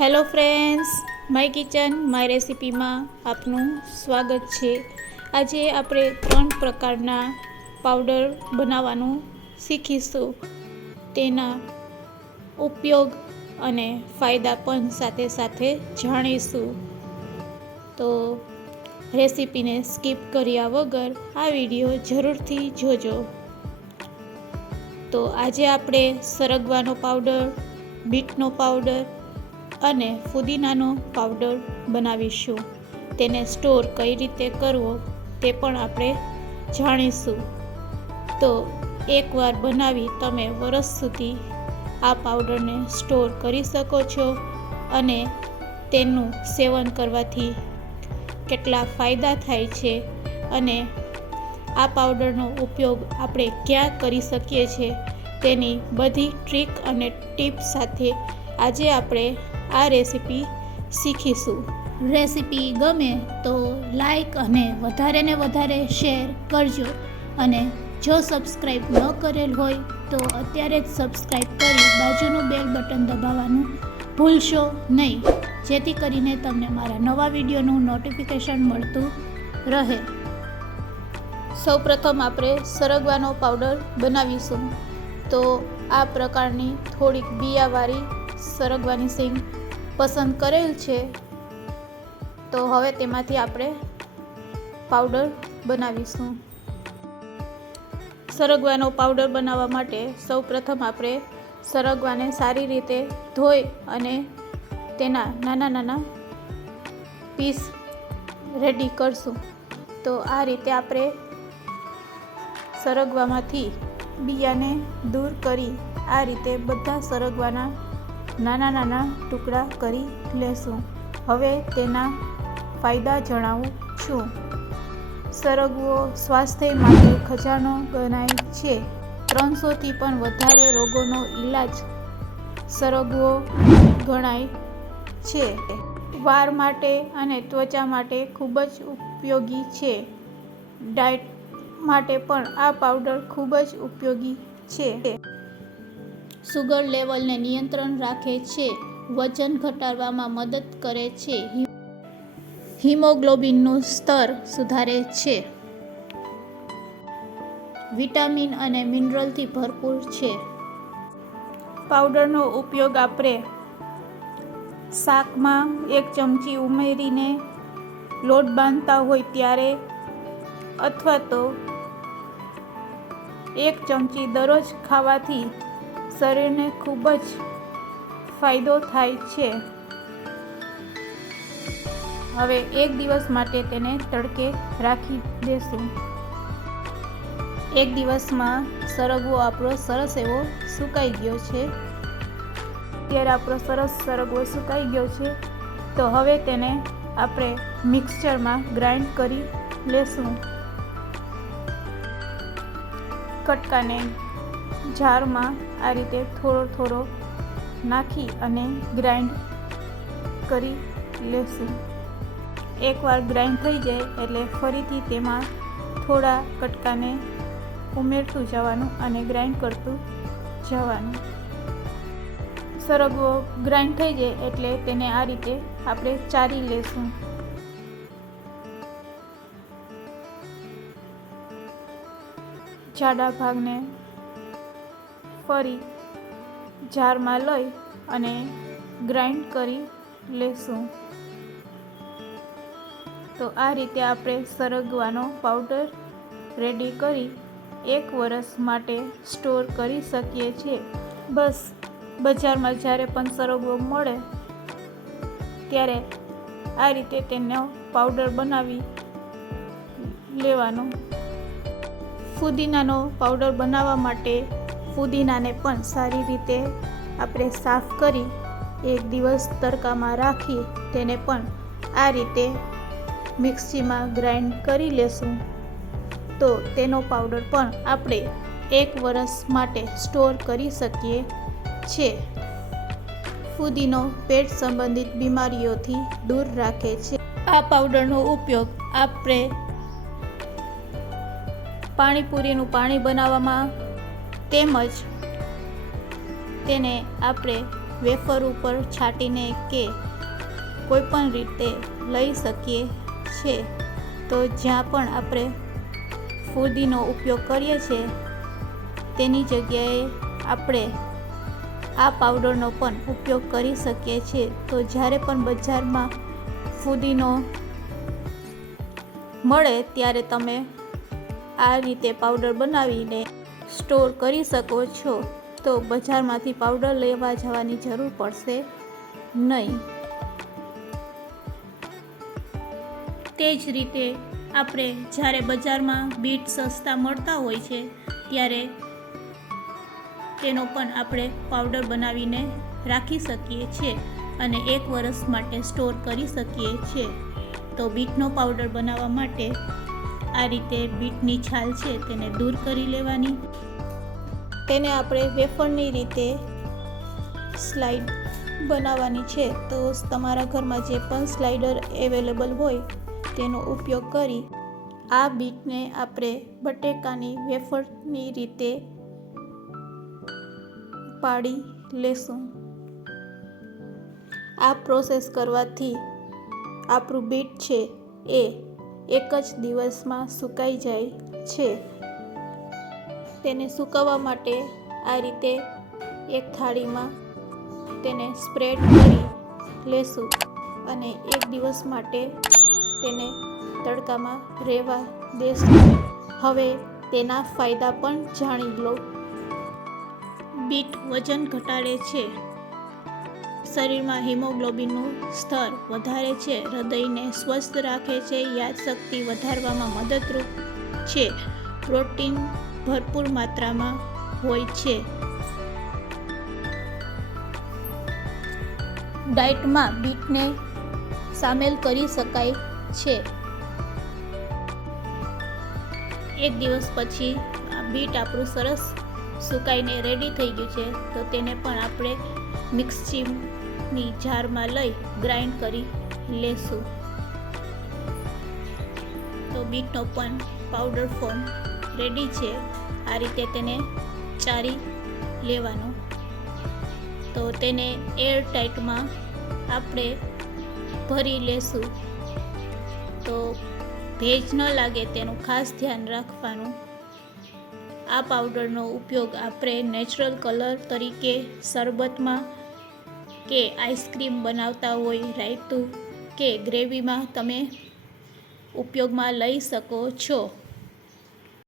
Hello friends my kitchen my રેસિપીમાં આપનું સ્વાગત છે. આજે આપણે ત્રણ પ્રકારના પાવડર બનાવવાનું શીખીશું. તેના ઉપયોગ અને ફાયદા પણ સાથે સાથે જાણીશું. તો રેસિપીને સ્કીપ કર્યા વગર આ વીડિયો જરૂરથી જોજો. તો આજે આપણે સરગવાનો પાવડર બીટનો પાવડર અને ફુદીનાનો પાવડર બનાવીશું. તેને સ્ટોર કઈ રીતે કરવો તે પણ આપણે જાણીશું. તો એકવાર બનાવી તમે વરસ સુધી આ પાવડરને સ્ટોર કરી શકો છો અને તેનું સેવન કરવાથી કેટલા ફાયદા થાય છે અને આ પાવડરનો ઉપયોગ આપણે ક્યાં કરી શકીએ છીએ તેની બધી ટ્રીક અને ટીપ સાથે આજે આપણે આ રેસીપી શીખીશું. રેસીપી ગમે તો લાઈક અને વધારે ને વધારે શેર કરજો. અને જો સબસ્ક્રાઈબ ન કરેલ હોય તો અત્યારે જ સબસ્ક્રાઈબ કરી બાજુનું બેલ બટન દબાવવાનું ભૂલશો નહીં. જેથી કરીને તમને મારા નવા વિડીયોનું નોટિફિકેશન મળતું રહે. સૌપ્રથમ આપણે સરગવાનો પાવડર બનાવીશું. તો આ પ્રકારની થોડીક બિયાવાળી સરગવાની સિંગ પસંદ કરેલ છે, તો હવે તેમાંથી આપણે પાવડર બનાવીશું. સરગવાનો પાવડર બનાવવા માટે સૌપ્રથમ આપણે સરગવાને સારી રીતે ધોઈ અને તેના નાના નાના પીસ રેડી કરશું. તો આ રીતે આપણે સરગવામાંથી બિયાને દૂર કરી આ રીતે બધા સરગવાના નાના નાના ટુકડા કરી લેશું. હવે તેના ફાયદા જણાવું છું. સરગવો સ્વાસ્થ્ય માટે ખજાનો ગણાય છે. ત્રણસોથી પણ વધારે રોગોનો ઈલાજ સરગવો ગણાય છે. વાર માટે અને ત્વચા માટે ખૂબ જ ઉપયોગી છે. ડાયટ માટે પણ આ પાવડર ખૂબ જ ઉપયોગી છે. સુગર લેવલને નિયંત્રણ રાખે છે, વજન ઘટાડવામાં મદદ કરે છે હિમોગ્લોબિનનું સ્તર સુધારે છે. વિટામિન અને મિનરલથી ભરપૂર છે. પાવડરનો ઉપયોગ આપણે શાકમાં એક ચમચી ઉમેરીને લોટ બાંધતા હોય ત્યારે અથવા તો એક ચમચી દરરોજ ખાવાથી શરીરને ખૂબ જ ફાયદો થાય છે. હવે એક દિવસ માટે તેને તડકે રાખી દેશું. એક દિવસમાં સરગવો આપણો સરસ એવો સુકાઈ ગયો છે. ત્યારે આપણો સરસ સરગવો સુકાઈ ગયો છે, તો હવે તેને આપણે મિક્સચરમાં ગ્રાઇન્ડ કરી લેશું. કટકાને જારમાં આ રીતે થોડો થોડો નાખી અને ગ્રાઇન્ડ કરી લેશું. એકવાર ગ્રાઇન્ડ થઈ જાય એટલે ફરીથી તેમાં થોડા કટકાને ઉમેરતું જવાનું અને ગ્રાઇન્ડ કરતું જવાનું. સરગવો ગ્રાઇન્ડ થઈ જાય એટલે તેને આ રીતે આપણે ચારી લેશું. જાડા ભાગને ફરી જારમાં લઈ અને ગ્રાઇન્ડ કરી લેશું. તો આ રીતે આપણે સરગવાનો પાવડર રેડી કરી એક વરસ માટે સ્ટોર કરી શકીએ છીએ. બસ, બજારમાં જ્યારે પણ સરગવો મળે, ત્યારે આ રીતે તેનો પાવડર બનાવી લેવાનો. ફુદીનાનો પાવડર બનાવવા માટે ફુદીનાને પણ સારી રીતે આપણે સાફ કરી એક દિવસ તડકામાં રાખી તેને પણ આ રીતે મિક્સીમાં ગ્રાઇન્ડ કરી લેશું. તો તેનો પાવડર પણ આપણે એક વરસ માટે સ્ટોર કરી શકીએ છે ફુદીનો પેટ સંબંધિત બીમારીઓથી દૂર રાખે છે. આ પાવડરનો ઉપયોગ આપણે પાણીપુરીનું પાણી બનાવવામાં તેમજ તેને આપણે વેફર ઉપર છાંટીને કે કોઈ પણ રીતે લઈ શકીએ છીએ. તો જ્યાં પણ આપણે ફૂદીનો ઉપયોગ કરીએ છીએ, તેની જગ્યાએ આપણે આ પાવડરનો પણ ઉપયોગ કરી શકીએ છીએ. તો જ્યારે પણ બજારમાં ફૂદીનો મળે, ત્યારે તમે આ રીતે પાવડર બનાવીને સ્ટોર કરી શકો છો. તો બજારમાંથી પાવડર લેવા જવાની જરૂર પડશે નહીં. તે જ રીતે આપણે જ્યારે બજારમાં બીટ સસ્તા મળતા હોય છે, ત્યારે તેનો પણ આપણે પાવડર બનાવીને રાખી શકીએ છીએ અને એક વર્ષ માટે સ્ટોર કરી શકીએ છીએ. તો બીટનો પાવડર બનાવવા માટે આ રીતે બીટની છાલ છે તેને દૂર કરી લેવાની. તેને આપણે વેફરની રીતે સ્લાઇડ બનાવવાની છે. તો તમારા ઘરમાં જે પણ સ્લાઇડર અવેલેબલ હોય તેનો ઉપયોગ કરી આ બીટને આપણે બટેકાની વેફરની રીતે પાડી લેશું. આ પ્રોસેસ કરવાથી આપણું બીટ છે એ એક જ દિવસમાં સુકાઈ જાય છે. તેને સુકવવા માટે આ રીતે એક થાળીમાં તેને સ્પ્રેડ કરી લેશું અને એક દિવસ માટે તેને તડકામાં રહેવા દેશું. હવે તેના ફાયદા પણ જાણી લો. બીટ વજન ઘટાડે છે. શરીરમાં હિમોગ્લોબિનનું સ્તર વધારે છે, હૃદયને સ્વસ્થ રાખે છે, યાદશક્તિ વધારવામાં મદદરૂપ છે, પ્રોટીન ભરપૂર માત્રામાં હોય છે. ડાયટમાં બીટને સામેલ કરી શકાય છે. એક દિવસ પછી બીટ આપણું સરસ સુકાઈને રેડી થઈ ગયું છે, તો તેને પણ આપણે મિક્સીની જારમાં લઈ ગ્રાઇન્ડ કરી લેશું. તો બીટનો પણ પાવડર ફોર્મ રેડી છે. આ રીતે તેને ચારી લેવાનું. તો તેને એર ટાઈટમાં આપણે ભરી લેશું. તો ભેજ ન લાગે તેનું ખાસ ધ્યાન રાખવાનું. આ પાવડરનો ઉપયોગ આપણે નેચરલ કલર તરીકે શરબતમાં કે આઈસ્ક્રીમ બનાવતા હોય, રાયતું કે ગ્રેવીમાં તમે ઉપયોગમાં લઈ શકો છો.